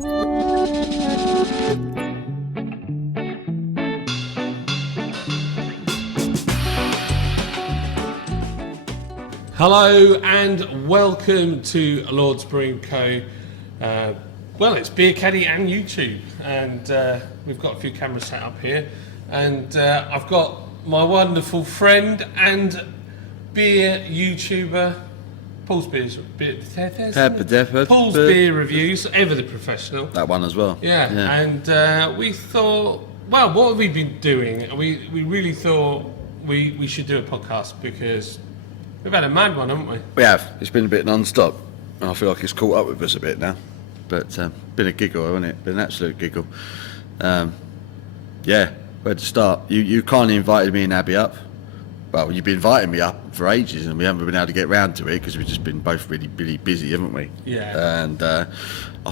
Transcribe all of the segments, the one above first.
Hello and welcome to Lord's Brewing Co. Well, it's Beer Caddy and YouTube, and we've got a few cameras set up here, and I've got my wonderful friend and beer YouTuber, Paul's Beer Reviews, ever the professional. That one as well. Yeah. And we thought, well, what have we been doing? We really thought we should do a podcast because we've had a mad one, haven't we? We have. It's been a bit non-stop, and I feel like it's caught up with us a bit now. But been a giggle, hasn't it? Been an absolute giggle. Yeah, where to start? You kindly invited me and Abby up. Well, you've been inviting me up for ages, and we haven't been able to get round to it because we've just been both really, really busy, haven't we? Yeah. And I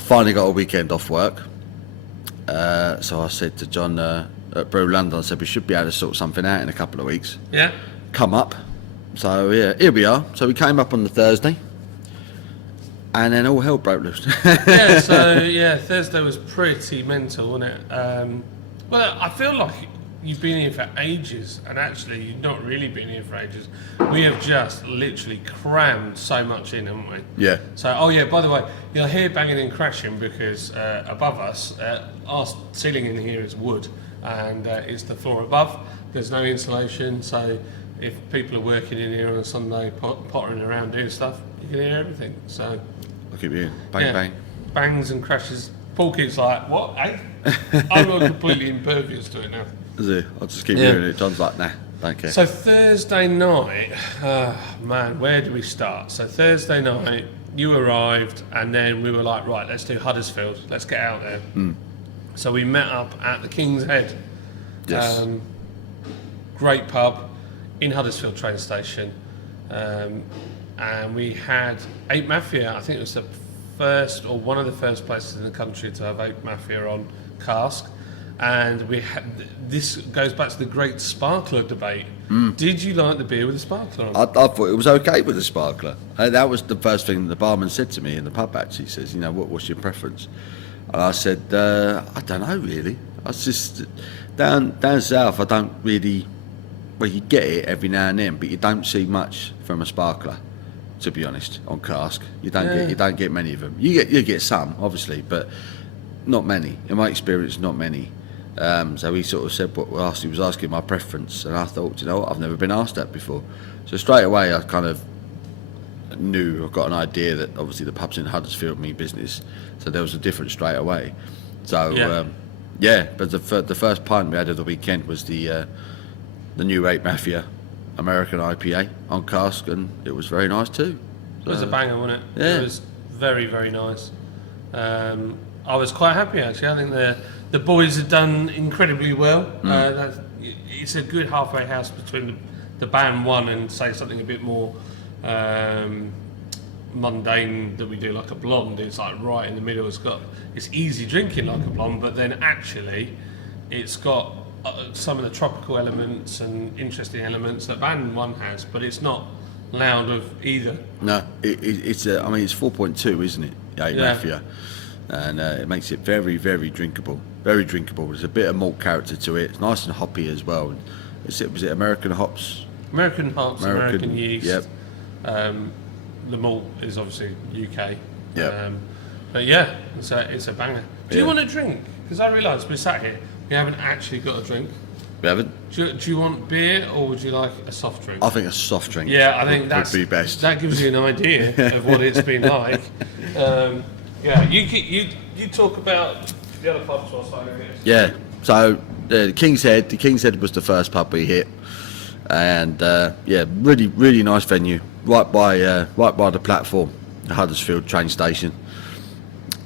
finally got a weekend off work. So I said to John at Brew London, I said we should be able to sort something out in a couple of weeks. Yeah. Come up. So yeah, here we are. So we came up on the Thursday, and then all hell broke loose. Thursday was pretty mental, wasn't it? Well, I feel like you've been here for ages, and actually you've not really been here for ages. We have just literally crammed so much in, haven't we? Yeah. So, by the way, you'll hear banging and crashing because above us, our ceiling in here is wood, and it's the floor above. There's no insulation, so if people are working in here on a Sunday, pottering around doing stuff, you can hear everything. So, Look at you, bang bang, bangs and crashes. Paul keeps like, what? Eh? I'm not completely impervious to it now. Is it? I'll just keep hearing it. John's like, nah, don't care. So Thursday night, man, where do we start? So Thursday night, you arrived, and then we were like, right, let's do Huddersfield. Let's get out there. So we met up at the King's Head. Yes. Great pub in Huddersfield train station, and we had Ape Mafia. I think it was the first or one of the first places in the country to have Ape Mafia on cask, and we had. This goes back to the great sparkler debate. Did you like the beer with the sparkler on? I thought it was okay with the sparkler. That was the first thing the barman said to me in the pub. Actually, he says, what's your preference? And I said, I don't know really. I was just down south. I don't really. Well, you get it every now and then, but you don't see much from a sparkler, to be honest. On cask, you don't get many of them. You get some, obviously, but not many. In my experience, not many. So he sort of said he was asking my preference, and I thought, what, I've never been asked that before. So straight away, I kind of knew, I got an idea that obviously the pubs in Huddersfield mean business, so there was a difference straight away. So but the first pint we had of the weekend was the new Ape Mafia American IPA on cask, and it was very nice too. So, it was a banger, wasn't it? Yeah. It was very, very nice. I was quite happy actually. I think the boys had done incredibly well. It's a good halfway house between the band one and say something a bit more mundane that we do, like a blonde. It's like right in the middle. It's easy drinking like a blonde, but then actually it's got some of the tropical elements and interesting elements that band one has, but it's not loud of either. No, it's 4.2, isn't it? Ape Mafia, and it makes it very, very drinkable. Very drinkable. There's a bit of malt character to it. It's nice and hoppy as well. Was it American hops? American hops, American yeast. Yep. The malt is obviously UK. Yep. But yeah, it's a banger. Do you want a drink? Because I realised we're sat here, we haven't actually got a drink. We haven't? Do you want beer or would you like a soft drink? I think a soft drink. Yeah, I think that would be best. That gives you an idea of what it's been like. You talk about the other pubs whilst I go here. Yeah. So the King's Head was the first pub we hit, and really, really nice venue, right by the platform, the Huddersfield train station.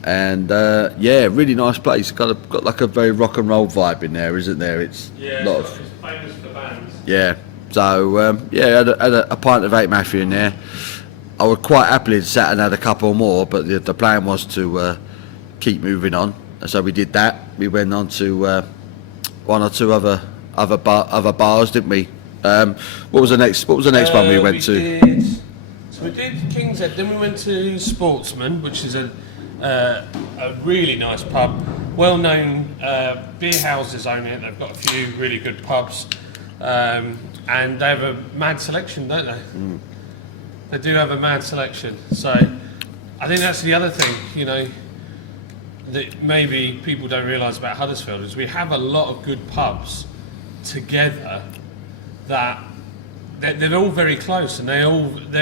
And really nice place. Got like a very rock and roll vibe in there, isn't there? It's it's famous for bands. Yeah. So had a pint of Ape Mafia in there. I would quite happily have sat and had a couple more, but the plan was to keep moving on. So we did that. We went on to one or two other bars, didn't we? What was the next one we went to? So we did King's Head. Then we went to Sportsman, which is a a really nice pub. Well-known beer houses own it. They've got a few really good pubs, and they have a mad selection, don't they? They do have a mad selection. So I think that's the other thing, you know, that maybe people don't realise about Huddersfield is we have a lot of good pubs together that they're all very close, and they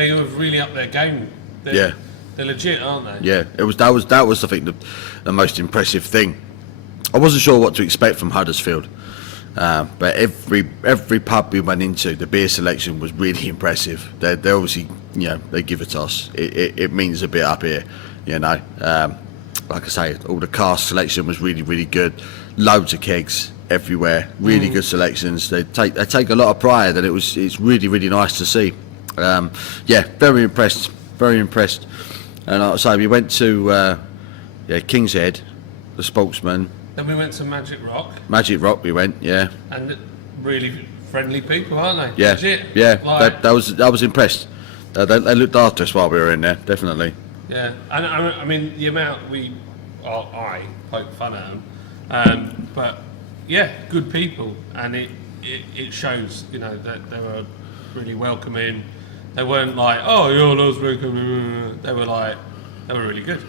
have really upped their game. They're legit, aren't they? Yeah, that was I think the most impressive thing. I wasn't sure what to expect from Huddersfield, but every pub we went into, the beer selection was really impressive. They obviously, you know, they give it to us. It means a bit up here, you know. Like I say, all the cask selection was really, really good. Loads of kegs everywhere, really good selections. They take a lot of pride, and it's really, really nice to see. Very impressed. And like I say, we went to King's Head, the Sportsman. Then we went to Magic Rock. Magic Rock, we went, yeah. And really friendly people, aren't they? Yeah, Legit. yeah. Like, I was impressed. They looked after us while we were in there, definitely. Yeah, and I mean the amount I poke fun at them, but yeah, good people, and it shows, you know, that they were really welcoming. They weren't like, oh, you're those welcoming. They were really good.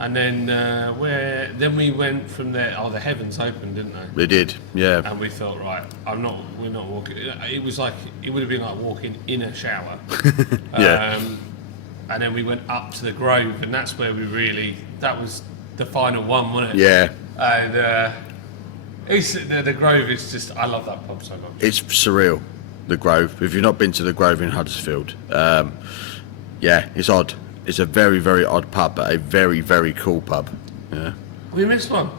And then we went from there. Oh, the heavens opened, didn't they? They did, yeah. And we thought, right, we're not walking. It was like, it would have been like walking in a shower. Yeah. And then we went up to the Grove, and that's where that was the final one, wasn't it? Yeah. And the Grove is just, I love that pub so much. It's surreal, the Grove. If you've not been to the Grove in Huddersfield, it's odd. It's a very, very odd pub, but a very, very cool pub. Yeah. We missed one.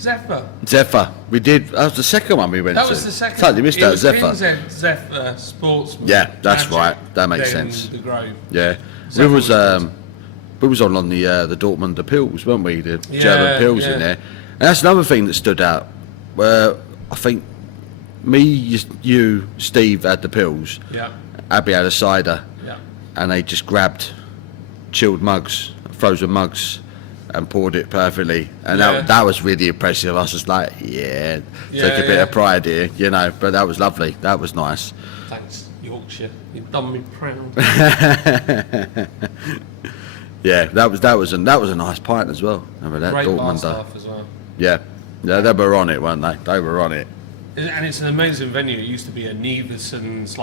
Zephyr. We did. That was the second one we went to. That was the second. Totally missed that. Zephyr. Zephyr Sportsman. Yeah, that's Magic, right. That makes then sense. The Grove. Yeah. Zephyr we was on the Dortmunder Pils, weren't we? The German Pils in there. And that's another thing that stood out. Where I think me, you, Steve had the Pils. Yeah. Abby had a cider. Yeah. And they just grabbed chilled mugs, frozen mugs, and poured it perfectly, and that was really impressive. I was just like, take a bit of pride here, you know. But that was lovely. That was nice. Thanks, Yorkshire. You've done me proud. Yeah, that was a nice pint as well. Remember that? Great bar Dortmunder. staff as well. Yeah, they were on it, weren't they? They were on it. And it's an amazing venue. It used to be a Neveson's,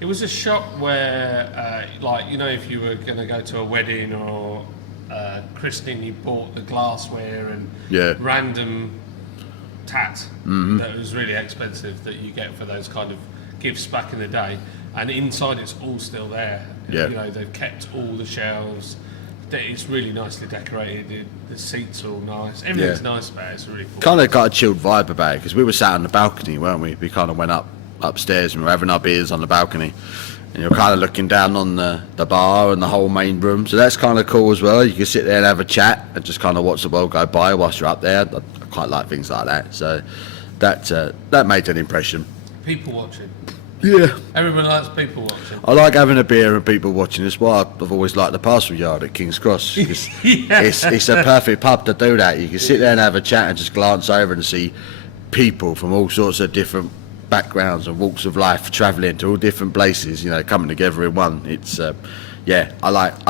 it was a shop where, you know, if you were going to go to a wedding or christening, you bought the glassware and random tat that was really expensive that you get for those kind of gifts back in the day. And inside it's all still there. Yeah. You know, they've kept all the shelves. It's really nicely decorated. The seats are all nice. Everything's nice about it. It's really cool. Kind of got a chilled vibe about it, because we were sat on the balcony, weren't we? We kind of went upstairs and we were having our beers on the balcony, and you're kind of looking down on the bar and the whole main room. So that's kind of cool as well. You can sit there and have a chat and just kind of watch the world go by whilst you're up there. I quite like things like that. So that made an impression. People watching. Yeah. Everyone likes people watching. I like having a beer and people watching. That's why I've always liked the Parcel Yard at King's Cross. It's a perfect pub to do that. You can sit there and have a chat and just glance over and see people from all sorts of different backgrounds and walks of life travelling to all different places, you know, coming together in one. It's I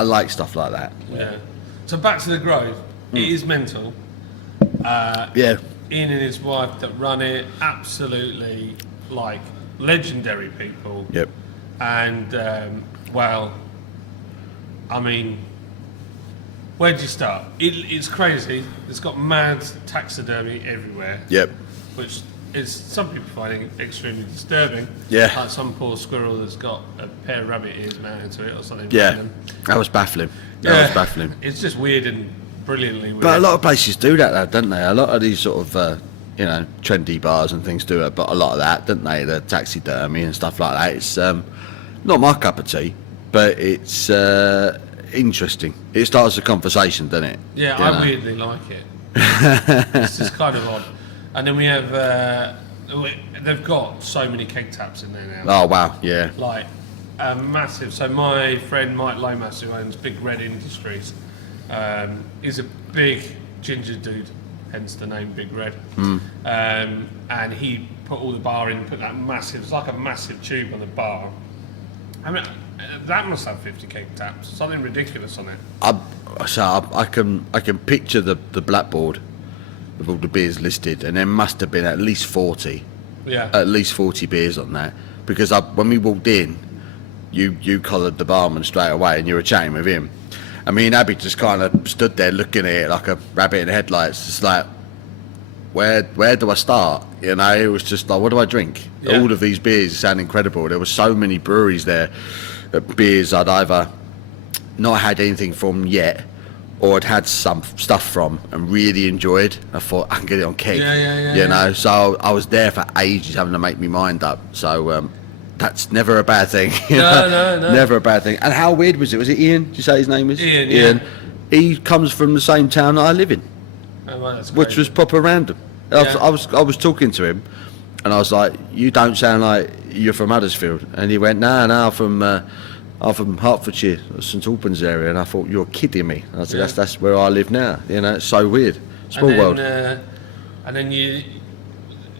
like stuff like that. Yeah. So back to the Grove. It is mental. Ian and his wife that run it, absolutely legendary people. Yep. And I mean, where'd you start? It's crazy. It's got mad taxidermy everywhere. Yep. Which is some people finding extremely disturbing. Yeah. Like some poor squirrel that's got a pair of rabbit ears mounted to it or something. Yeah. Random. That was baffling. That was baffling. It's just weird and brilliantly weird. But a lot of places do that, though, don't they? A lot of these sort of trendy bars and things do it, but a lot of that, don't they? The taxidermy and stuff like that. It's not my cup of tea, but it's interesting. It starts a conversation, doesn't it? Yeah, You I know? weirdly like it. It's just kind of odd. And then we have, they've got so many keg taps in there now. Oh, wow, yeah. Like, massive. So my friend Mike Lomas, who owns Big Red Industries, is a big ginger dude, hence the name Big Red. And he put all the bar in, put that massive, it's like a massive tube on the bar. I mean, that must have 50 keg taps, something ridiculous on it. I can picture the blackboard of all the beers listed, and there must have been at least 40. Yeah. At least 40 beers on that, because when we walked in, you collared the barman straight away, and you were chatting with him. And me and Abby just kind of stood there looking at it like a rabbit in the headlights, just like, where do I start? You know, it was just like, what do I drink? Yeah. All of these beers sound incredible. There were so many breweries there, beers I'd either not had anything from yet, or I'd had some stuff from and really enjoyed. I thought, I can get it on keg. You know, so I was there for ages having to make my mind up. So that's never a bad thing. No. Never a bad thing. And how weird was it? Was it Ian? Did you say his name is? Ian. He comes from the same town that I live in. Oh, well, that's which crazy. was proper random. Yeah. I was talking to him, and I was like, "You don't sound like you're from Huddersfield." And he went, "No, I'm from Hertfordshire, St Albans area." And I thought, "You're kidding me." And I said, "That's where I live now." You know, it's so weird. Small world. And then you,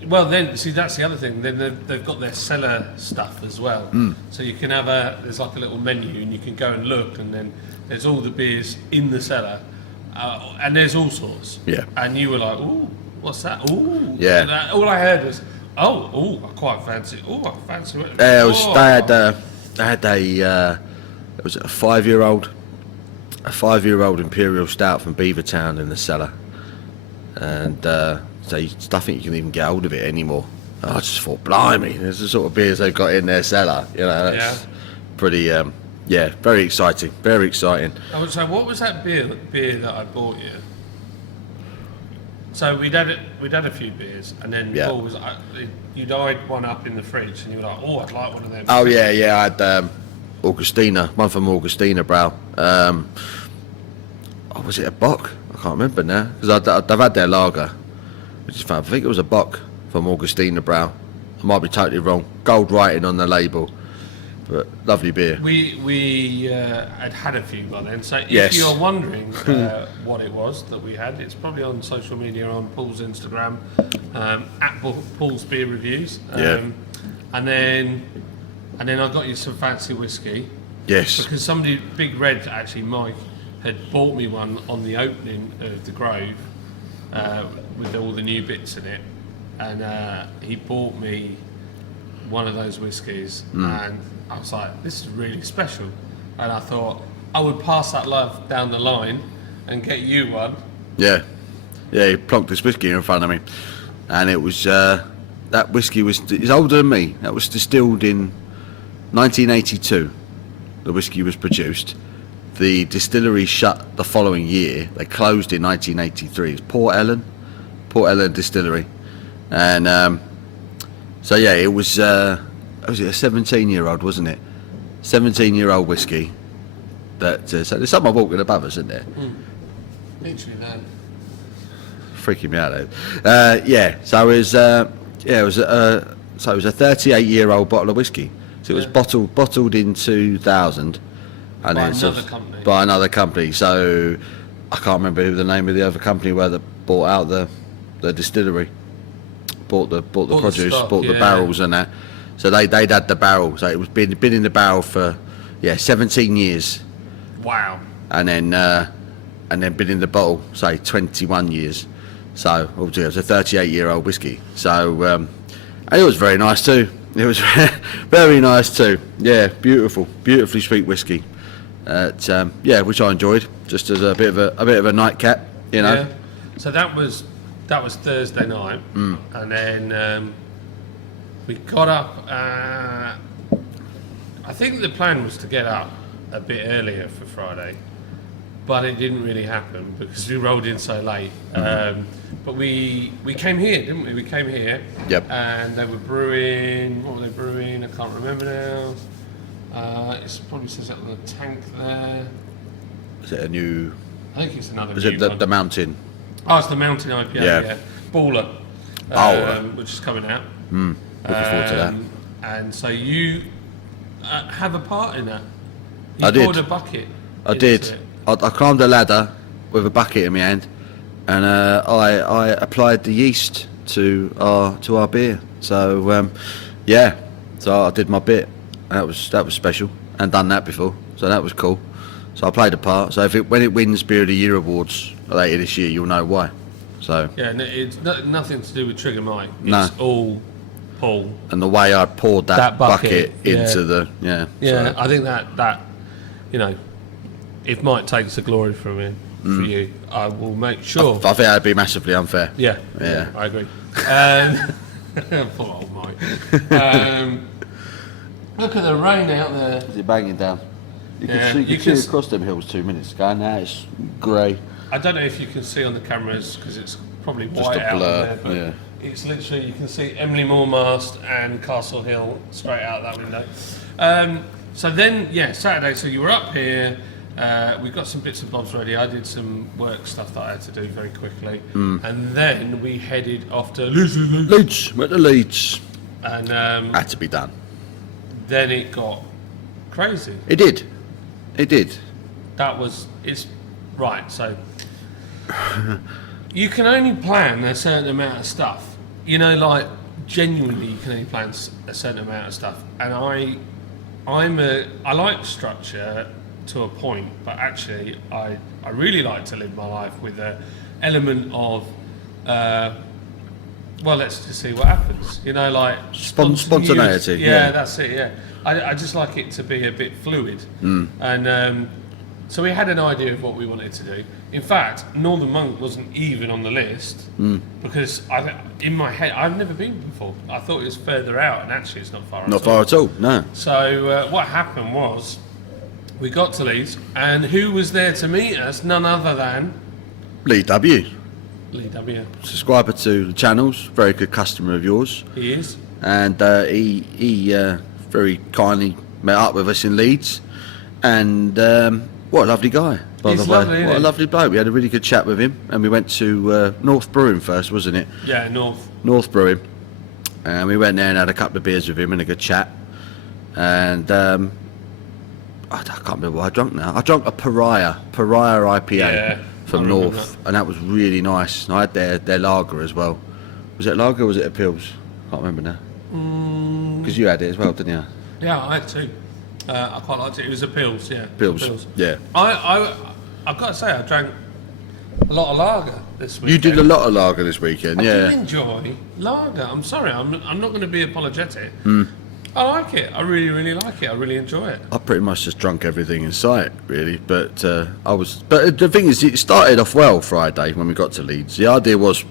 well, then see that's the other thing. Then they've got their cellar stuff as well. So you can have there's like a little menu, and you can go and look, and then there's all the beers in the cellar. And there's all sorts. Yeah. And you were like, ooh, what's that? Ooh. Yeah. And all I heard was, I quite fancy. Oh, I fancy it. Yeah, they had a it was a 5-year-old Imperial Stout from Beavertown in the cellar. And so I don't think you can even get hold of it anymore. I just thought, blimey, there's the sort of beers they've got in their cellar. You know, that's pretty... very exciting. Very exciting. So what was that beer that I bought you? So we'd had a few beers, and then Paul was you'd eyed one up in the fridge, and you were like, "Oh, I'd like one of them." Oh yeah, I had Augustina, one from Augustina Brow. Was it a Bock? I can't remember now, because I've had their lager, which is fun. I think it was a Bock from Augustina Brow. I might be totally wrong. Gold writing on the label. But lovely beer. We had a few by then. So if you're wondering what it was that we had, it's probably on social media, on Paul's Instagram, at Paul's Beer Reviews. And then I got you some fancy whiskey. Yes. Because somebody, Big Red, actually, Mike, had bought me one on the opening of the Grove with all the new bits in it. And he bought me one of those whiskies, and I was like, this is really special. And I thought I would pass that love down the line and get you one. Yeah, he plonked this whiskey in front of me, and it was that whiskey is older than me. That was distilled in 1982. The whiskey was produced. The distillery shut the following year. They closed in 1983. It's Port Ellen Distillery, and so yeah, it was it a 17-year-old, wasn't it? 17-year-old whiskey. That so there's someone walking above us, isn't there? Literally that. Freaking me out, though. So it was a 38-year-old bottle of whiskey. So it was bottled in 2000, and then by another company. So I can't remember who the name of the other company were that bought out the distillery. Bought the produce, bought the barrels and that. So they'd had the barrel. So it was been in the barrel for 17 years. Wow. And then been in the bottle, say 21 years. So altogether, it was a 38-year-old whiskey. So and it was very nice too. It was very nice too. Yeah, beautifully sweet whiskey. Which I enjoyed, just as a bit of a nightcap, you know. Yeah. So that was Thursday night, and then we got up. I think the plan was to get up a bit earlier for Friday, but it didn't really happen because we rolled in so late. But we came here, didn't we? We came here. Yep. And they were brewing. What were they brewing? I can't remember now. It probably says it on the tank there. Is it a new? I think it's another. Is it the Mountain? Oh, it's the Mountain IPA, yeah. Baller, which is coming out. Looking forward to that. And so you have a part in that. I did. Poured a bucket. I did. I climbed a ladder with a bucket in my hand, and I applied the yeast to our beer. So so I did my bit. And that was special, and done that before, so that was cool. So I played a part. So when it wins Beer of the Year awards later this year, you'll know why. So yeah, it's nothing to do with Trigger Mike. No. It's all Paul. And the way I poured that bucket into the So. I think that if Mike takes the glory from him for you, I will make sure. I think that'd be massively unfair. Yeah, I agree. Poor old Mike. Look at the rain out there. Is it banging down? You can see across them hills 2 minutes ago. Now it's grey. I don't know if you can see on the cameras because it's probably Just white a out blur, there. But it's literally, you can see Emily Moor Mast and Castle Hill straight out that window. So then, Saturday. So you were up here. We got some bits and bobs ready. I did some work stuff that I had to do very quickly, and then we headed off to Leeds. Went to Leeds. And had to be done. Then it got crazy. It did. It's right. So you can only plan a certain amount of stuff. Like genuinely, you can only plan a certain amount of stuff. And I like structure to a point, but actually, I really like to live my life with an element of. Well, let's just see what happens. Like spontaneity. Yeah, that's it. Yeah, I just like it to be a bit fluid. And so we had an idea of what we wanted to do. In fact, Northern Monk wasn't even on the list because in my head I've never been before. I thought it was further out, and actually it's not far. Not far at all. No. So what happened was we got to Leeds, and who was there to meet us? None other than Lee W. Lee W. Subscriber to the channels, very good customer of yours. He is. And he very kindly met up with us in Leeds. And what a lovely guy, by He's the way. lovely, What a lovely bloke. We had a really good chat with him. And we went to North Brewing first, wasn't it? Yeah, North. North Brewing. And we went there and had a couple of beers with him and a good chat. And I can't remember what I drank now. I drank a Pariah IPA from North, and that was really nice. And I had their lager as well. Was it lager or was it a Pils? Can't remember now. Because you had it as well, didn't you? Yeah, I had two. I quite liked it. It was a Pils, yeah. Pils. Yeah. I've got to say, I drank a lot of lager this weekend. You did a lot of lager this weekend, I yeah. did enjoy lager. I'm sorry, I'm not going to be apologetic. I like it. I really, really like it. I really enjoy it. I pretty much just drunk everything in sight, really. But But the thing is, it started off well Friday when we got to Leeds. The idea was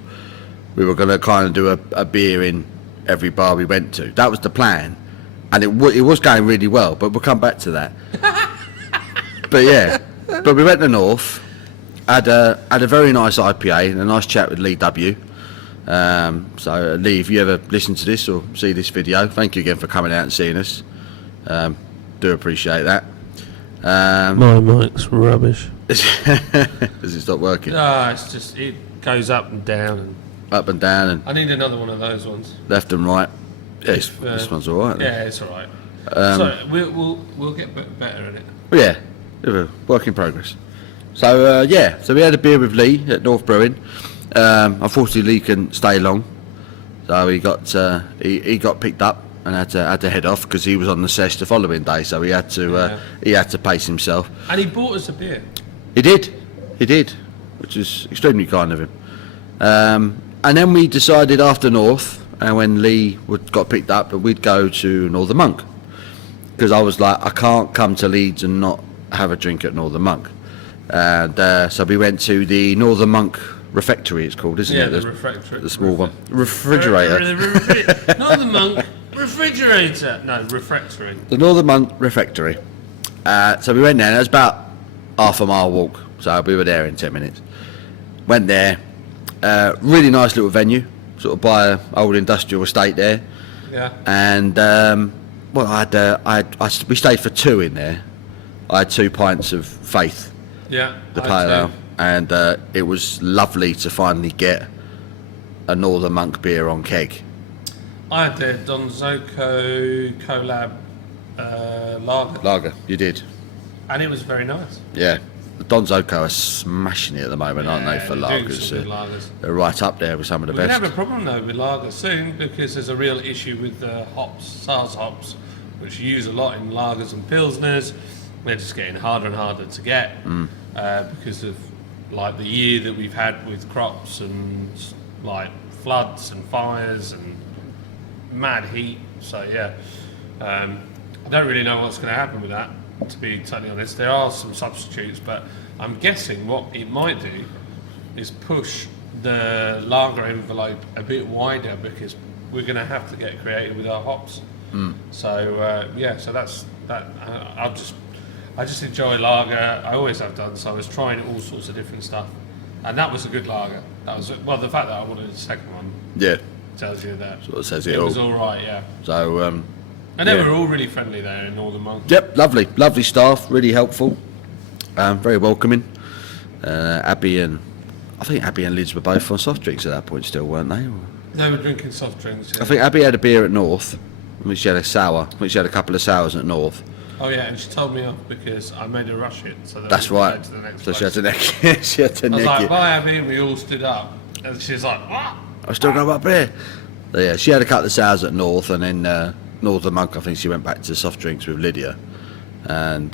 we were going to kind of do a beer in every bar we went to. That was the plan, and it was going really well. But we'll come back to that. But we went to North, had a very nice IPA and a nice chat with Lee W. So Lee, if you ever listen to this or see this video, thank you again for coming out and seeing us. Do appreciate that. My mic's rubbish. Does it stop working? No, it's just, it goes up and down. And Up and down and I need another one of those ones. left and right. Yeah, this one's all right. Yeah, it's all right. So we'll get better at it. Yeah, work in progress. So so we had a beer with Lee at North Brewing. Unfortunately, Lee couldn't stay long, so he got picked up and had to head off because he was on the sesh the following day. So he had to pace himself. And he bought us a beer. He did, which is extremely kind of him. And then we decided after North, and when Lee got picked up, that we'd go to Northern Monk because I was like, I can't come to Leeds and not have a drink at Northern Monk. And so we went to the Northern Monk Refectory, it's called, isn't it? The refectory. The small one. Refrigerator. Northern Monk Refrigerator. No, refectory. The Northern Monk Refectory. So we went there, and it was about half a mile walk. So we were there in 10 minutes. Went there. Really nice little venue, sort of by an old industrial estate there. Yeah. And, we stayed for two in there. I had 2 pints of Faith. Yeah. The pale ale. And it was lovely to finally get a Northern Monk beer on keg. I had their Don Zoco collab lager. Lager, you did. And it was very nice. Yeah. Donzoco are smashing it at the moment, aren't they, for they're doing lagers? some good lagers. They're right up there with some of the We're best. going to have a problem though with lagers soon because there's a real issue with the hops, SARS hops, which you use a lot in lagers and pilsners. They're just getting harder and harder to get because of like the year that we've had with crops and like floods and fires and mad heat. So yeah, I don't really know what's going to happen with that, to be totally honest. There are some substitutes, but I'm guessing what it might do is push the lager envelope a bit wider because we're going to have to get creative with our hops. So yeah, so that's that. I just enjoy lager. I always have done. So I was trying all sorts of different stuff, and that was a good lager. That was well. The fact that I wanted a second one Yeah, tells you that sort of says it it all. was all right. Yeah, So and they yeah. were all really friendly there in Northern Monk. Yep, lovely staff, really helpful, very welcoming. Abby and Liz were both on soft drinks at that point still, weren't they? They were drinking soft drinks. Yeah. I think Abby had a beer at North. I think she had a sour. I think she had a couple of sours at North. Oh yeah, and she told me off because I made her rush it. So that That's we could right. go to the next So place. she had to neck. She had to I was neck like, it. bye Abby, and we all stood up. And she's like, what? I still got up here. So yeah, she had a couple of sours at North, and then Northern Monk. I think she went back to soft drinks with Lydia, and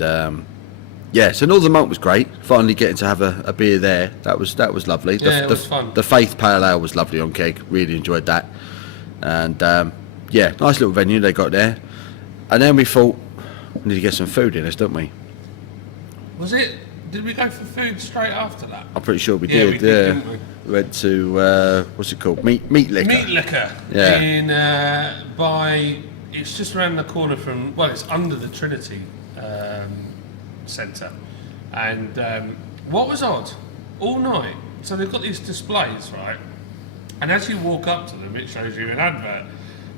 yeah. So Northern Monk was great. Finally getting to have a beer there. That was lovely. Yeah, it was fun. The Faith Pale Ale was lovely on keg. Really enjoyed that, and yeah, nice little venue they got there. And then we thought we need to get some food in us, don't we? Was it? Did we go for food straight after that? I'm pretty sure we Yeah, did. we did, didn't we? We went to what's it called? Meat Liquor. Meat Liquor. Yeah. In by it's just around the corner from. Well, it's under the Trinity Centre, and what was odd all night. So they've got these displays, right? And as you walk up to them, it shows you an advert,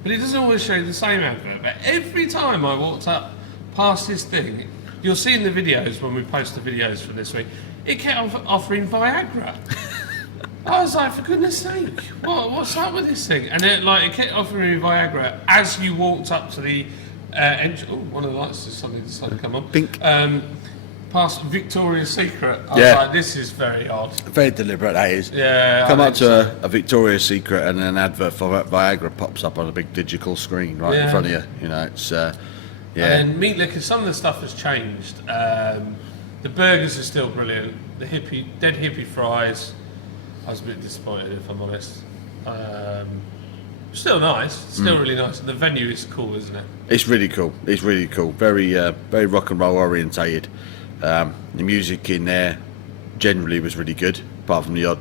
but it doesn't always show you the same advert. But every time I walked up past this thing, you'll see in the videos when we post the videos for this week, it kept offering Viagra. I was like, for goodness sake, what's up with this thing? And it kept offering me Viagra as you walked up to the entrance. Oh, one of the lights just suddenly decided to come on. Pink. Past Victoria's Secret. I was Yeah. like, this is very odd. Very deliberate, that is. Yeah. Come I up think so. to a Victoria's Secret and an advert for Viagra pops up on a big digital screen right in Yeah. front of you. You know, it's yeah. And then Meat Liquor, some of the stuff has changed. The burgers are still brilliant. The dead hippie fries, I was a bit disappointed if I'm honest. Still nice, still really nice. The venue is cool, isn't it? It's really cool. It's really cool. Very very rock and roll orientated. The music in there generally was really good, apart from the odd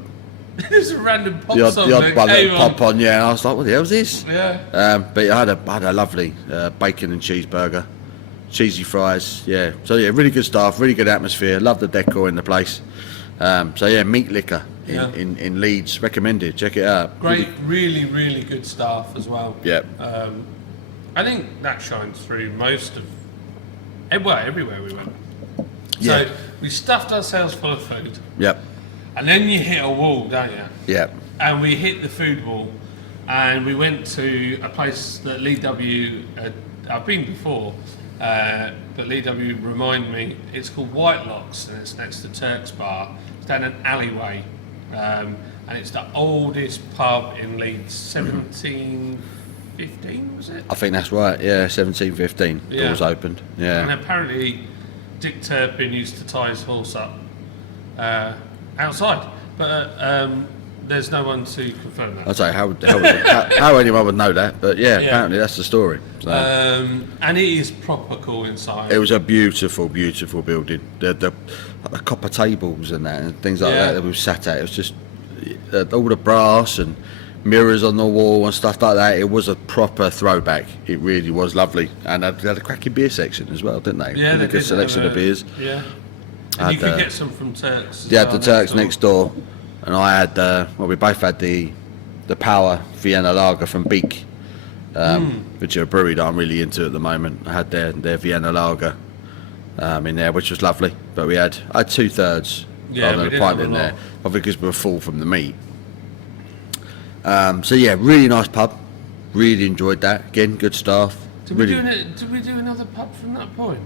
There's a random pop the song odd that one came that on. pop on. Yeah, and I was like, what the hell's this? Yeah. But I had a lovely bacon and cheeseburger, cheesy fries. Yeah, so yeah, really good staff, really good atmosphere. Love the decor in the place. So yeah, Meat Liquor in Leeds, recommended. Check it out. Great, really good staff as well. Yeah. I think that shines through most of, everywhere we went. Yeah. So we stuffed ourselves full of food, Yep. and then you hit a wall, don't you? Yep. And we hit the food wall, and we went to a place that Lee W. I've been before, but Lee W. reminded me. It's called White Locks, and it's next to Turk's Bar. It's down an alleyway, and it's the oldest pub in Leeds. 1715 was it? I think that's right. Yeah, 1715. Yeah. Doors opened. And Yeah. apparently, Dick Turpin used to tie his horse up outside, but there's no one to confirm that. I'd say how anyone would know that, but yeah, apparently that's the story. So. And it is proper cool inside. It was a beautiful building. The copper tables and that and things like that we sat at. It was just all the brass and mirrors on the wall and stuff like that. It was a proper throwback. It really was lovely. And they had a cracking beer section as well, didn't they? Yeah, Really they good did selection have of beers. Yeah. And you could get some from Turks. Yeah, the Turks next door, and I had we both had the Power Vienna Lager from Beak, which are a brewery that I'm really into at the moment. I had their Vienna Lager in there, which was lovely. But I had 2/3 rather than a pint in there, probably because we were full from the meat. So yeah, really nice pub. Really enjoyed that. Again, good staff. Did we do another pub from that point?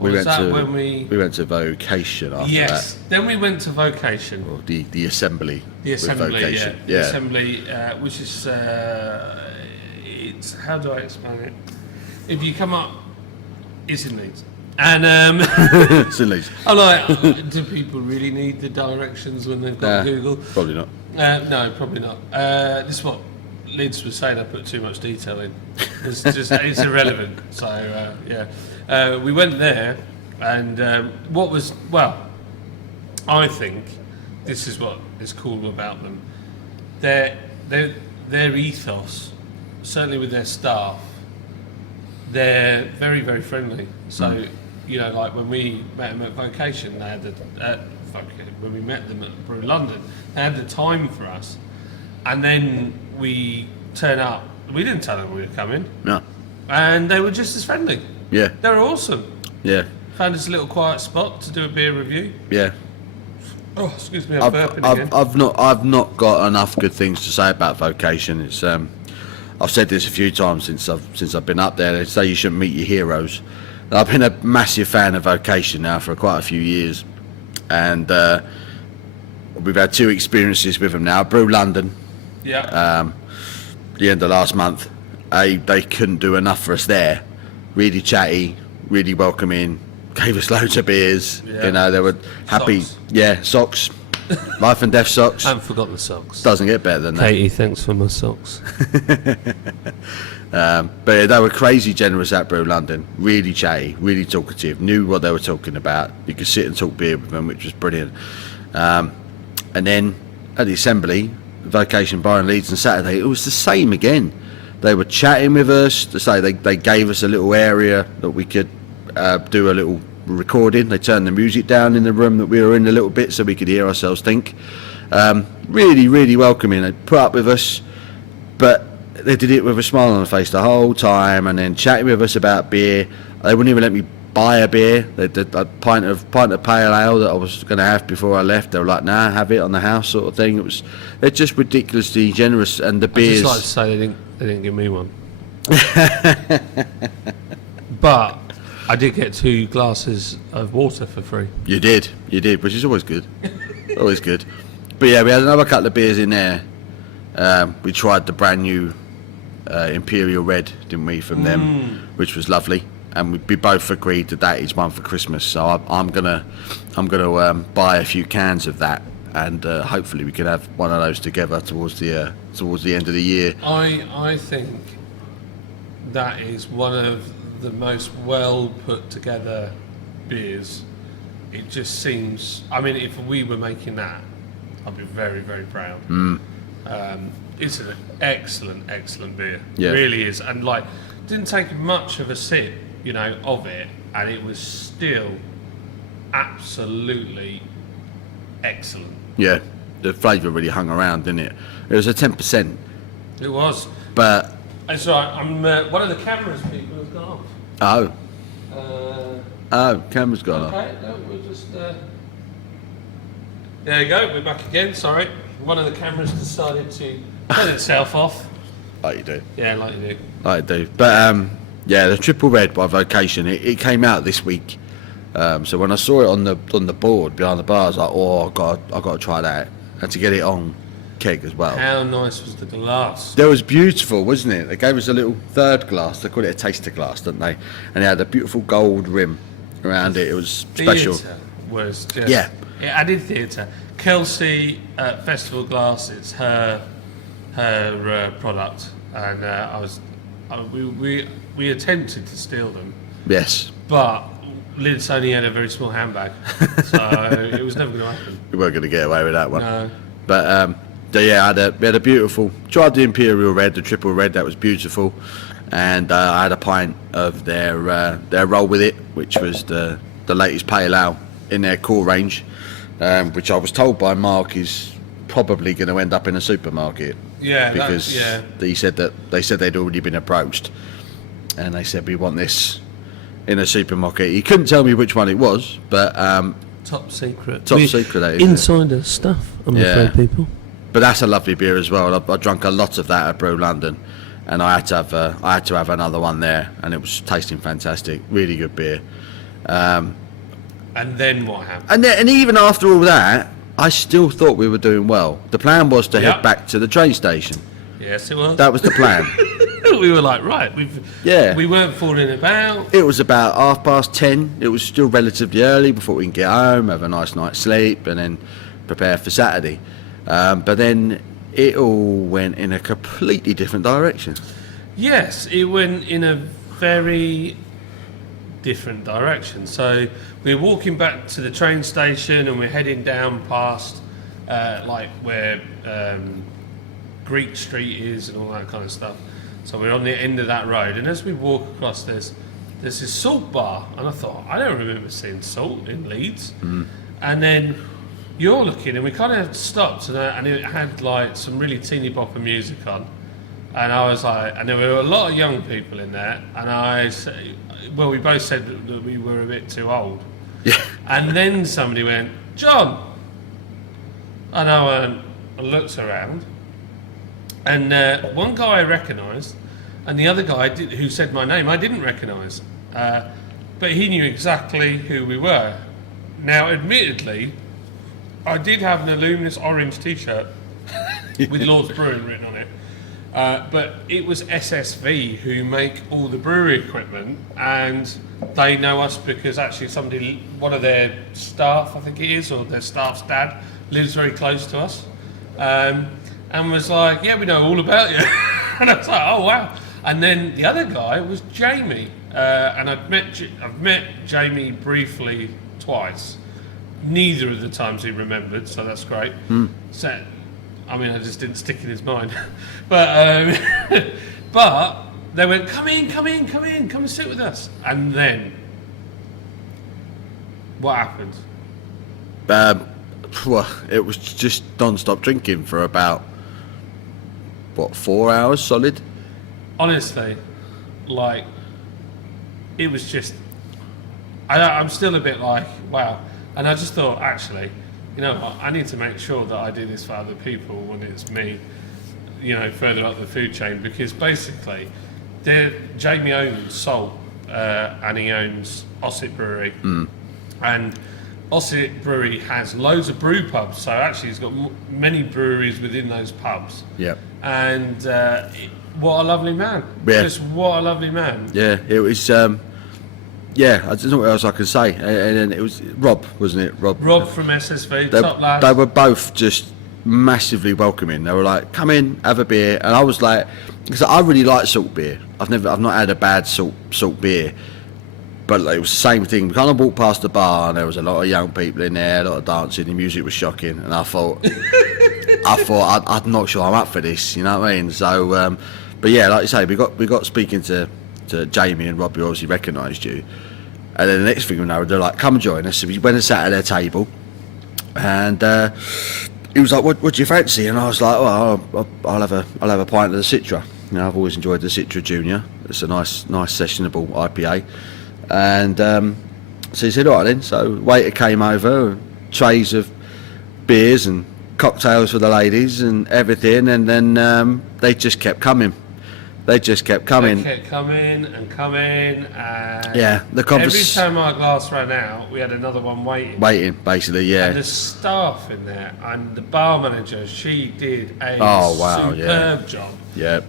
Or was that when we went to Vocation after yes. that. Then we went to Vocation. Or the assembly. The with assembly, Vocation. The assembly, which is it's, how do I explain it? If you come up, it's in Leeds. And It's in Leeds. I'm like, do people really need the directions when they've got Google? Probably not. No, probably not. This is what Leeds was saying. I put too much detail in. It's irrelevant. So we went there, and I think this is what is cool about them. Their ethos, certainly with their staff, they're very, very friendly. So, like when we met them at Vocation, they had when we met them at Brew London, they had the time for us. And then we turn up. We didn't tell them we were coming. No. And they were just as friendly. Yeah. They were awesome. Yeah. Found us a little quiet spot to do a beer review. Yeah. Oh, excuse me, I'm burping again. I've not got enough good things to say about Vocation. It's I've said this a few times since I've been up there. They say you shouldn't meet your heroes. I've been a massive fan of Vocation now for quite a few years, and we've had 2 experiences with them now. Brew London. Yeah. The end of last month, they couldn't do enough for us there. Really chatty, really welcoming. Gave us loads of beers. Yeah. They were happy. Socks. Yeah, socks. Life and death socks. I haven't forgotten the socks. Doesn't get better than that. Katie, thanks for my socks. But they were crazy generous at Brew London. Really chatty, really talkative. Knew what they were talking about. You could sit and talk beer with them, which was brilliant. And then at the assembly, Vocation Bar in Leeds on Saturday, it was the same again. They were chatting with us. To say they gave us a little area that we could do a little recording. They turned the music down in the room that we were in a little bit so we could hear ourselves think. Really, really welcoming. They put up with us, but they did it with a smile on their face the whole time, and then chatting with us about beer. They wouldn't even let me buy a beer. They did a pint of pale ale that I was going to have before I left. They were like, "Nah, have it on the house," sort of thing. They're just ridiculously generous, and the beers. I'd just like to say they didn't give me one, but I did get 2 glasses of water for free. You did, which is always good. Always good. But yeah, we had another couple of beers in there. We tried the brand new Imperial Red, didn't we, from them, which was lovely. And we both agreed that is one for Christmas. So I'm gonna buy a few cans of that, and hopefully we can have one of those together towards the end of the year. I think that is one of the most well put together beers. It just seems, I mean, if we were making that, I'd be very, very proud. It's an excellent beer. Yeah. Really is. And didn't take much of a sip, of it, and it was still absolutely excellent. Yeah, the flavour really hung around, didn't it? It was a 10%. It was. But it's all right. I'm one of the cameras people has gone off. Camera's gone off. Okay, no, we'll just. There you go. We're back again. Sorry, one of the cameras decided to turn itself off. Like you do. Yeah, like you do. Like you do. But the Triple Red by Vocation, it came out this week. So when I saw it on the board behind the bar, I was like, oh God, I've got to try that, and to get it on keg as well. How nice was the glass? That was beautiful, wasn't it? They gave us a little third glass. They call it a taster glass, don't they? And it had a beautiful gold rim around it. It was special. Theatre was just, yeah. It added theatre. Kelsey at Festival Glass, it's her product, and we attempted to steal them. Yes. But Liz only had a very small handbag, so it was never going to happen. We weren't going to get away with that one. No. But yeah, we had a beautiful. Tried the Imperial Red, the Triple Red. That was beautiful, and I had a pint of their roll with it, which was the latest pale ale in their core range, which I was told by Mark is probably going to end up in a supermarket. Yeah, because they said they'd already been approached, and they said we want this in a supermarket. He couldn't tell me which one it was, but top secret. Top secret, that is. Insider stuff, I'm afraid, people. But that's a lovely beer as well. I drank a lot of that at Brew London, and I had to have another one there, and it was tasting fantastic. Really good beer. And then what happened? And even after all that, I still thought we were doing well. The plan was to head Yep. back to the train station. Yes, it was. That was the plan. We were like, right, we weren't falling about. It was about 10:30. It was still relatively early before we can get home, have a nice night's sleep, and then prepare for Saturday. But then it all went in a completely different direction. Yes, it went in a very different direction. So we're walking back to the train station and we're heading down past like where Greek Street is and all that kind of stuff. So we're on the end of that road, and as we walk across, there's this salt bar, and I thought, I don't remember seeing salt in Leeds. And then you're looking, and we kind of stopped, and it had like some really teeny bopper music on, and I was like, and there were a lot of young people in there, and we both said that we were a bit too old. Yeah. And then somebody went, John, and I looked around, and one guy I recognised, and the other guy who said my name I didn't recognise, but he knew exactly who we were. Now, admittedly, I did have an luminous orange T-shirt with Lord's Brewing written on it, but it was SSV who make all the brewery equipment, and they know us because actually one of their staff, I think it is, or their staff's dad, lives very close to us. And was like, yeah, we know all about you. And I was like, oh wow. And then the other guy was Jamie, and I've met Jamie briefly twice. Neither of the times he remembered, so that's great. So, I mean, I just didn't stick in his mind. But but they went, come and sit with us. And then what happened? Well, it was just non-stop drinking for about 4 hours solid. Honestly, like, it was just, I'm still a bit like, wow. And I just thought, actually, you know what, I need to make sure that I do this for other people when it's me, you know, further up the food chain, because basically, Jamie owns Salt, and he owns Ossett Brewery. And Ossett Brewery has loads of brew pubs, so actually he's got many breweries within those pubs. Yeah. And what a lovely man. Yeah. Just what a lovely man. Yeah, it was. Yeah, I don't know what else I can say. And then it was Rob, wasn't it? Rob from SSV, they, top lad. They were both just massively welcoming. They were like, "Come in, have a beer," and I was like, because I really like salt beer. I've not had a bad salt beer. But like, it was the same thing. We kind of walked past the bar, and there was a lot of young people in there, a lot of dancing. The music was shocking, and I thought, I'm not sure I'm up for this. You know what I mean? So, but yeah, like you say, we got speaking to Jamie and Rob, who obviously recognised you, and then the next thing we know, they're like, "Come and join us." So we went and sat at their table, and he was like, "What do you fancy?" And I was like, "Oh, I'll have a pint of the Citra." You know, I've always enjoyed the Citra Junior. It's a nice sessionable IPA. And so he said, all right then. So waiter came over, trays of beers and cocktails for the ladies and everything, and then they just kept coming. They kept coming, and yeah, every time our glass ran out, we had another one waiting, basically, yeah. And the staff in there, and the bar manager, she did a superb job. Yeah.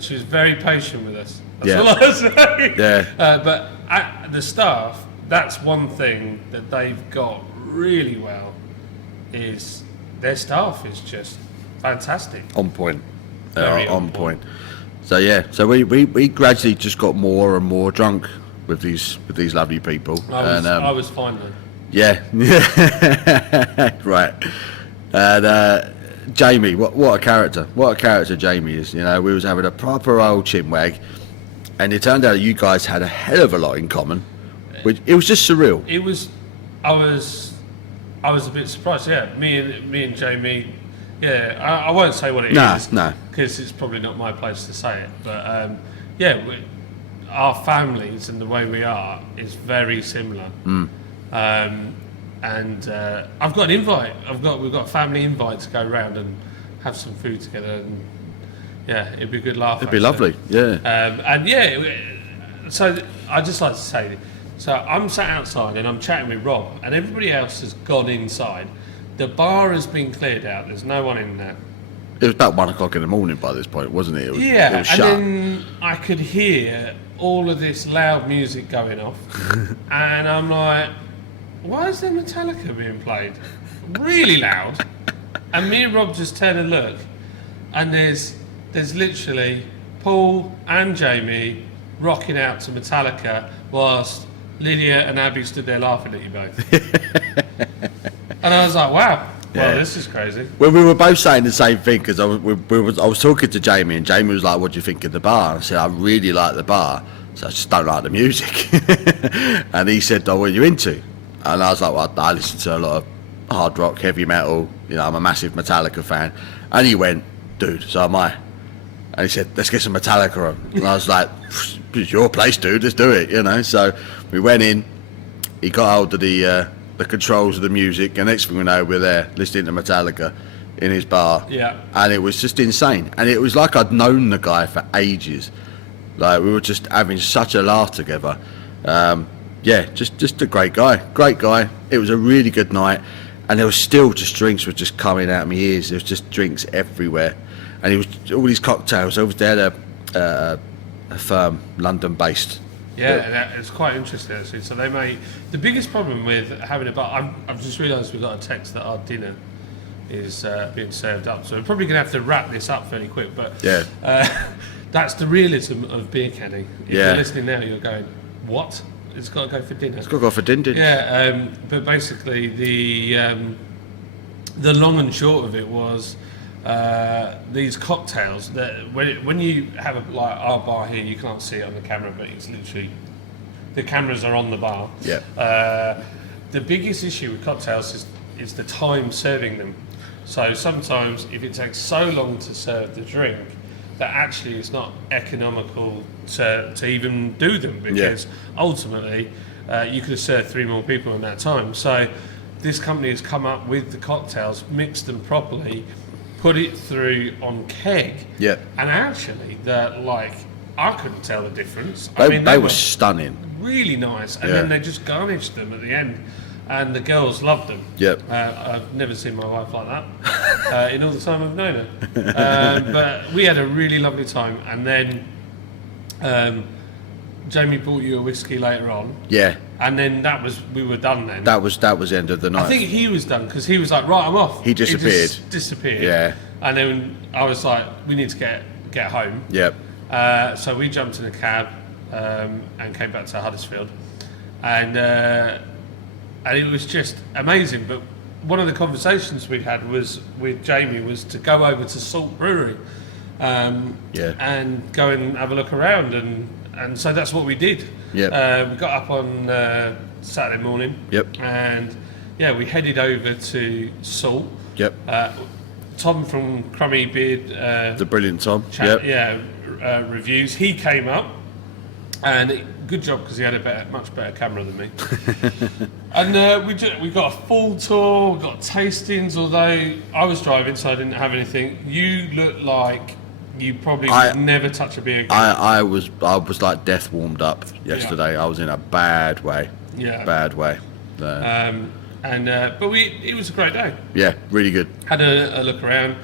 She was very patient with us. That's Yeah. all I say. Yeah. But the staff, that's one thing that they've got really well, is their staff is just fantastic. On point. Very on point. So yeah, so we gradually just got more and more drunk with these lovely people. I was fine though. Yeah. Right. And Jamie, what a character. What a character Jamie is. You know, we was having a proper old chinwag, and it turned out you guys had a hell of a lot in common. Which it was just surreal. It was. I was a bit surprised. Yeah, me and Jamie. Yeah, I won't say what it is. No. Because it's probably not my place to say it. But yeah, our families and the way we are is very similar. And I've got an invite. We've got a family invite to go round and have some food together. And yeah, it'd be a good laugh. It'd be lovely. Yeah. And yeah, so I just like to say, So I'm sat outside and I'm chatting with Rob, and everybody else has gone inside. The bar has been cleared out. There's no one in there. It was about 1 o'clock in the morning by this point, wasn't it? It was, Yeah, it was and shut. then I could hear all of this loud music going off, and I'm like, why is there Metallica being played? Really loud. And me and Rob just turn and look, and there's literally Paul and Jamie rocking out to Metallica whilst Lydia and Abby stood there laughing at you both. And I was like, wow, well, this is crazy. Well, we were both saying the same thing because I was talking to Jamie, and Jamie was like, "What do you think of the bar?" And I said, "I really like the bar, so I just don't like the music." And he said, "Oh, what are you into?" And I was like, "Well, I listen to a lot of hard rock, heavy metal. You know, I'm a massive Metallica fan." And he went, "Dude, so am I." And he said, "Let's get some Metallica on." And I was like, "It's your place, dude. Let's do it." You know. So we went in. He got hold of the controls of the music, and next thing we know, we're there listening to Metallica in his bar. Yeah. And it was just insane. And it was like I'd known the guy for ages. Like we were just having such a laugh together. Yeah, just a great guy. Great guy. It was a really good night, and there was still just drinks were just coming out of my ears. There was just drinks everywhere, and it was all these cocktails. Over there, a firm London-based. Yeah, it's quite interesting actually. So they make the biggest problem with having a bar. I've just realised we've got a text that our dinner is being served up. So we're probably going to have to wrap this up fairly quick. But Yeah. That's the realism of beer canning. If Yeah. you're listening now, you're going, what? It's got to go for dinner. It's got to go for dinner. Yeah, but basically the long and short of it was these cocktails that when you have like our bar here, you can't see it on the camera, but it's literally the cameras are on the bar. Yeah. The biggest issue with cocktails is the time serving them. So sometimes if it takes so long to serve the drink, that actually it's not economical to even do them, because ultimately you could have served 3 more people in that time. So this company has come up with the cocktails, mixed them properly, put it through on keg, Yeah. and actually I couldn't tell the difference. They were stunning. really nice, and Yeah. then they just garnished them at the end, and the girls loved them. Yep. I've never seen my wife like that in all the time I've known her. But we had a really lovely time, and then Jamie bought you a whiskey later on, Yeah. and then we were done then. That was the end of the night. I think he was done because he was like, right, I'm off. He disappeared. just disappeared. Yeah. And then I was like, we need to get home. Yep. So we jumped in a cab and came back to Huddersfield, and it was just amazing. But one of the conversations we had was with Jamie was to go over to Salt Brewery and go and have a look around, and so that's what we did. Yep. We got up on Saturday morning. Yep. And we headed over to Salt. Yep. Tom from Crumby Beard. The brilliant Tom. Yep. Reviews. He came up, and good job because he had a much better camera than me. And we got a full tour. We got tastings. Although I was driving, so I didn't have anything. You looked like you probably would never touch a beer again. I was like death warmed up yesterday. I was in a bad way. Yeah. Bad way. But it was a great day. Yeah, really good. Had a look around.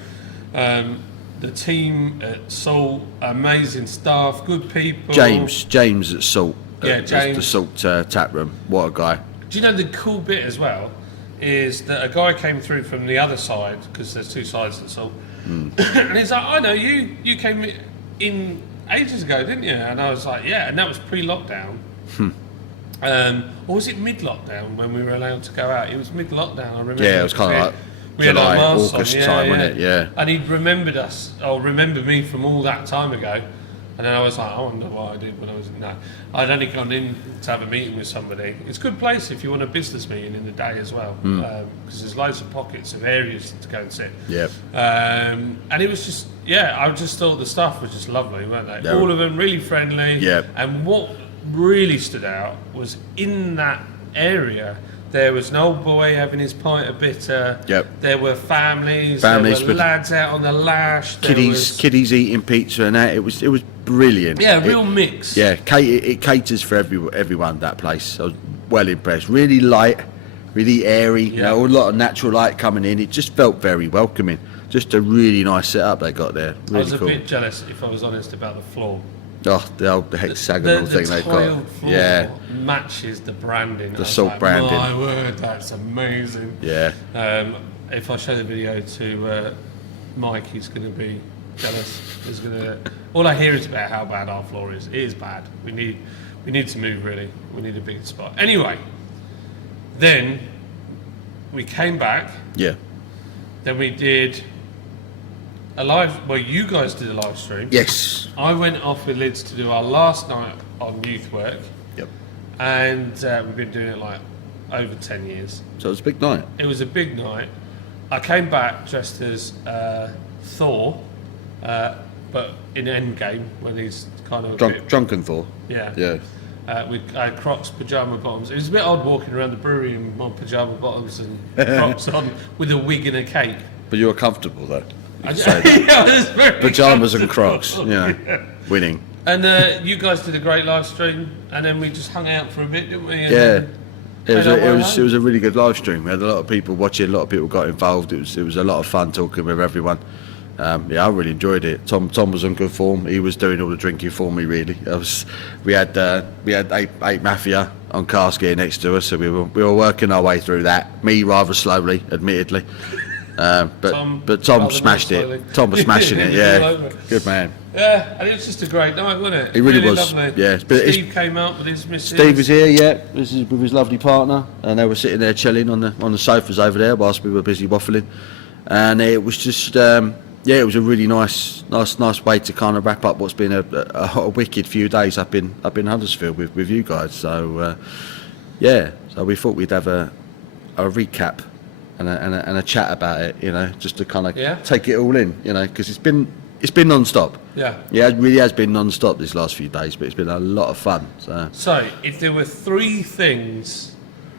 The team at Salt, amazing staff, good people. James at Salt. James. The Salt tap room. What a guy. Do you know the cool bit as well is that a guy came through from the other side, because there's 2 sides at Salt, and he's like, I know you came in ages ago, didn't you? And I was like, yeah, and that was pre-lockdown. Or was it mid-lockdown when we were allowed to go out? It was mid-lockdown, I remember. Yeah, it was kind of like we had our July, masks August on, time, wasn't it? Yeah. And he'd remembered us, or remembered me from all that time ago. And then I was like, I wonder what I did when I was... No, I'd only gone in to have a meeting with somebody. It's a good place if you want a business meeting in the day as well, because there's loads of pockets of areas to go and sit. Yep. And it was just... I just thought the staff was just lovely, weren't they? Yeah. All of them really friendly. Yep. And what really stood out was in that area, There was an old boy having his pint of bitter. Yep. There were families. Families There were with lads out on the lash. Kiddies eating pizza and that. It was brilliant. Yeah, real mix. Yeah, it caters for everyone. That place. I was well impressed. Really light, really airy. Yeah. You know, a lot of natural light coming in. It just felt very welcoming. Just a really nice setup they got there. Really I was a cool. bit jealous, if I was honest, about the floor. Oh, the old hexagonal The thing they've tiled got. floor Yeah, matches the branding. The salt branding. My word, that's amazing. yeah. If I show the video to Mike, he's going to be jealous. He's going to. All I hear is about how bad our floor is. It is bad. We need to move really. We need a bigger spot. Anyway, then we came back. Yeah. Then we did a live. Well, you guys did a live stream. Yes. I went off with Lids to do our last night on youth work, Yep. and we've been doing it like over 10 years. So it was a big night. It was a big night. I came back dressed as Thor, but in Endgame when he's kind of a bit, Drunken Thor. yeah. Yeah. I had Crocs, pyjama bottoms. It was a bit odd walking around the brewery in my pyjama bottoms and Crocs on with a wig and a cape. But you were comfortable though. You I, could say that. yeah, I was very Pajamas and comfortable. Crocs. You know, winning. And you guys did a great live stream, and then we just hung out for a bit, didn't we? And Yeah. then It was, made our it, way was, home. it was a really good live stream. We had a lot of people watching, a lot of people got involved. It was a lot of fun talking with everyone. Yeah, I really enjoyed it. Tom was on good form. He was doing all the drinking for me, really. We had eight Mafia on cask here next to us, so we were working our way through that. Me rather slowly, admittedly. But Tom rather smashed more it. slowly. Tom was smashing it. He was all Yeah, over it. good man. Yeah, and it was just a great night, wasn't it? It really was, Lovely. yeah. But it's- Steve came out with his missus. Steve was here, yeah. This is with his lovely partner, and they were sitting there chilling on the sofas over there whilst we were busy waffling. And it was just, it was a really nice way to kind of wrap up what's been a wicked few days up in Huddersfield with you guys. So so we thought we'd have a recap and a chat about it, you know, just to kind of take it all in, you know, because it's been non-stop. Yeah, it really has been non-stop this last few days, but it's been a lot of fun. So, if there were three things,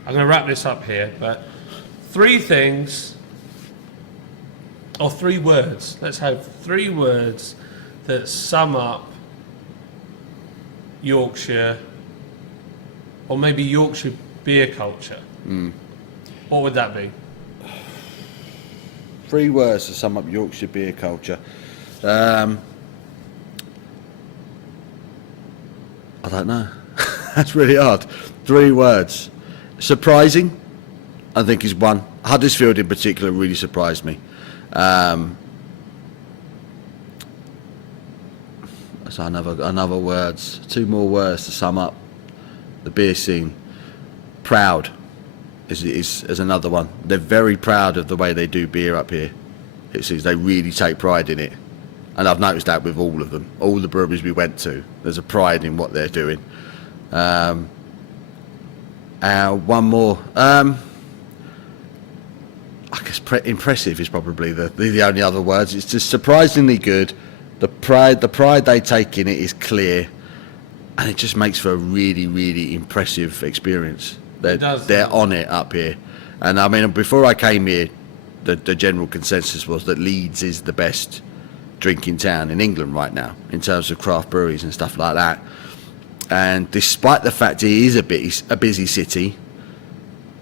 I'm going to wrap this up here, but three things, or three words, let's have three words that sum up Yorkshire, or maybe Yorkshire beer culture. What would that be? 3 words to sum up Yorkshire beer culture. I don't know. That's really hard. 3 words. Surprising, I think, is one. Huddersfield in particular really surprised me. So another words. 2 more words to sum up the beer scene. Proud is another one. They're very proud of the way they do beer up here. It seems they really take pride in it. And I've noticed that with all of them. All the breweries we went to, there's a pride in what they're doing. One more. I guess impressive is probably the only other words. It's just surprisingly good. The pride they take in it is clear, and it just makes for a really, really impressive experience. They're on it up here. And I mean, before I came here, the general consensus was that Leeds is the best drinking town in England right now in terms of craft breweries and stuff like that. And despite the fact it is a busy city,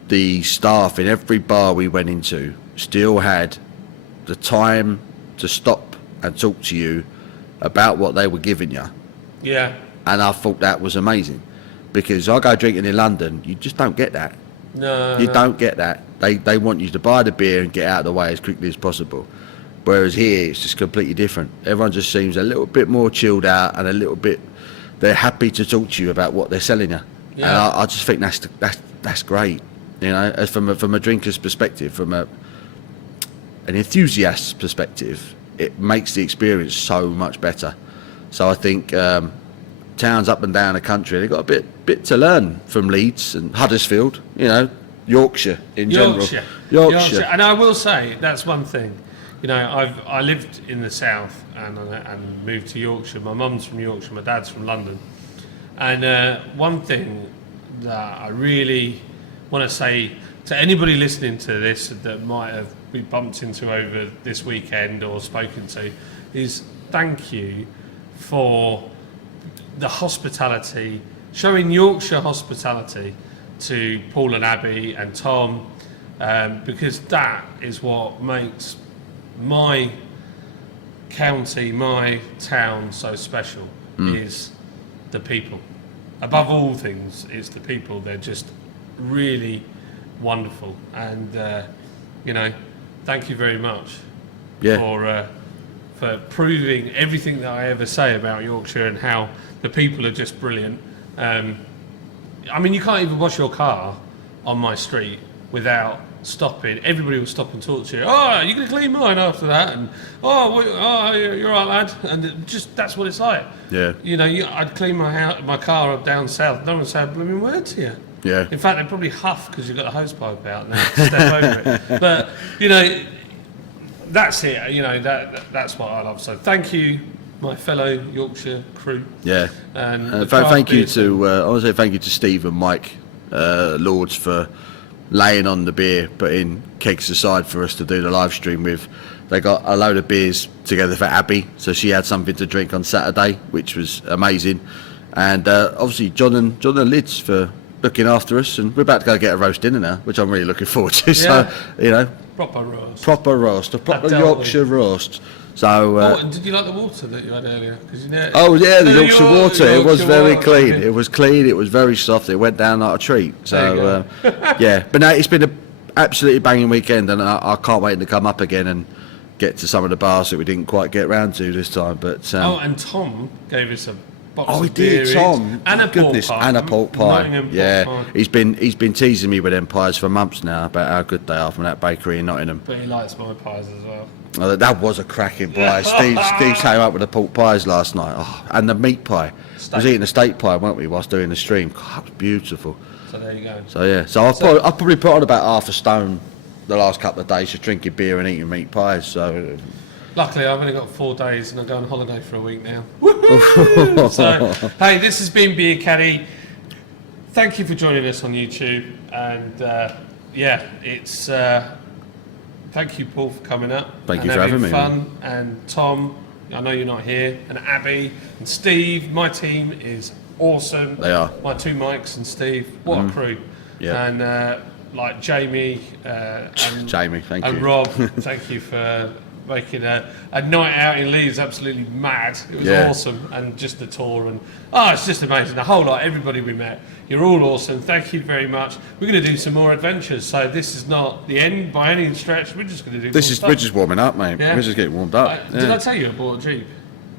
the staff in every bar we went into still had the time to stop and talk to you about what they were giving you. Yeah. And I thought that was amazing, because I go drinking in London, you just don't get that. No. You don't get that. They want you to buy the beer and get out of the way as quickly as possible. Whereas here, it's just completely different. Everyone just seems a little bit more chilled out and a little bit. They're happy to talk to you about what they're selling you. Yeah. And I just think that's great. You know, as from a drinker's perspective, from an enthusiast's perspective, it makes the experience so much better. So I think towns up and down the country, they've got a bit to learn from Leeds and Huddersfield. You know, Yorkshire in general. Yorkshire. And I will say that's one thing. You know, I lived in the south and moved to Yorkshire. My mum's from Yorkshire, my dad's from London. And one thing that I really want to say to anybody listening to this that might have been bumped into over this weekend or spoken to, is thank you for the hospitality, showing Yorkshire hospitality to Paul and Abby and Tom, because that is what makes my county, my town so special, is the people. Above all things, it's the people. They're just really wonderful, and thank you very much for proving everything that I ever say about Yorkshire and how the people are just brilliant. I mean, you can't even wash your car on my street without stopping. Everybody will stop and talk to you. Oh, you're going to clean mine after that? And you're all right, lad. And that's what it's like. Yeah. I'd clean my car up down south. No one would say a blooming word to you. Yeah. In fact, they'd probably huff because you've got the hose pipe out and they step over it. But that's it. That's what I love. So thank you, my fellow Yorkshire crew. Yeah. And thank you to I want to say thank you to Steve and Mike Lords for laying on the beer, putting kegs aside for us to do the live stream with. They got a load of beers together for Abby, so she had something to drink on Saturday, which was amazing. And obviously John and Lids for looking after us, and we're about to go get a roast dinner now, which I'm really looking forward to. Yeah. So proper roast, a proper Yorkshire roast. So and did you like the water that you had earlier? The Yorkshire water, it was very clean. Okay. It was clean, it was very soft, it went down like a treat. So yeah, but no, it's been an absolutely banging weekend, and I can't wait to come up again and get to some of the bars that we didn't quite get round to this time. But and Tom gave us a box he of beer did, Tom. and a Goodness, pork pie. and a pork pie. Nottingham Yeah, pork pie. he's been teasing me with them pies for months now about how good they are from that bakery in Nottingham. But he likes my pies as well. Oh, that was a cracking pie. Steve came up with the pork pies last night, and the meat pie. Steak. I was eating a steak pie, weren't we, whilst doing the stream? God, it was beautiful. So there you go. So yeah, I'll probably put on about half a stone the last couple of days, just drinking beer and eating meat pies. So luckily, I've only got 4 days, and I'm going on holiday for a week now. So hey, this has been Beer Caddy. Thank you for joining us on YouTube, and it's. Thank you, Paul, for coming up. Thank you for having me. Fun. And Tom, I know you're not here, and Abby and Steve. My team is awesome. They are. My 2 Mikes and Steve. What a crew. Yeah. And like Jamie, Jamie, thank you. And Rob, thank you for making a night out in Leeds absolutely mad. It was awesome, and just the tour, and it's just amazing. The whole lot, everybody we met, you're all awesome. Thank you very much. We're going to do some more adventures, so this is not the end by any stretch. We're just going to do. We're just warming up, mate. Yeah. We're just getting warmed up. Did I tell you I bought a Jeep?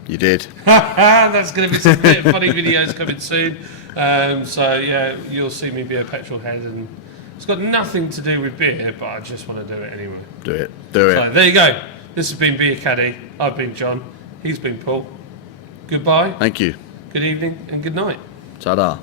You did. That's going to be some funny videos coming soon. So yeah, you'll see me be a petrol head, and it's got nothing to do with beer, but I just want to do it anyway. Do it. So there you go. This has been Beer Caddy. I've been John. He's been Paul. Goodbye. Thank you. Good evening and good night. Ta-da.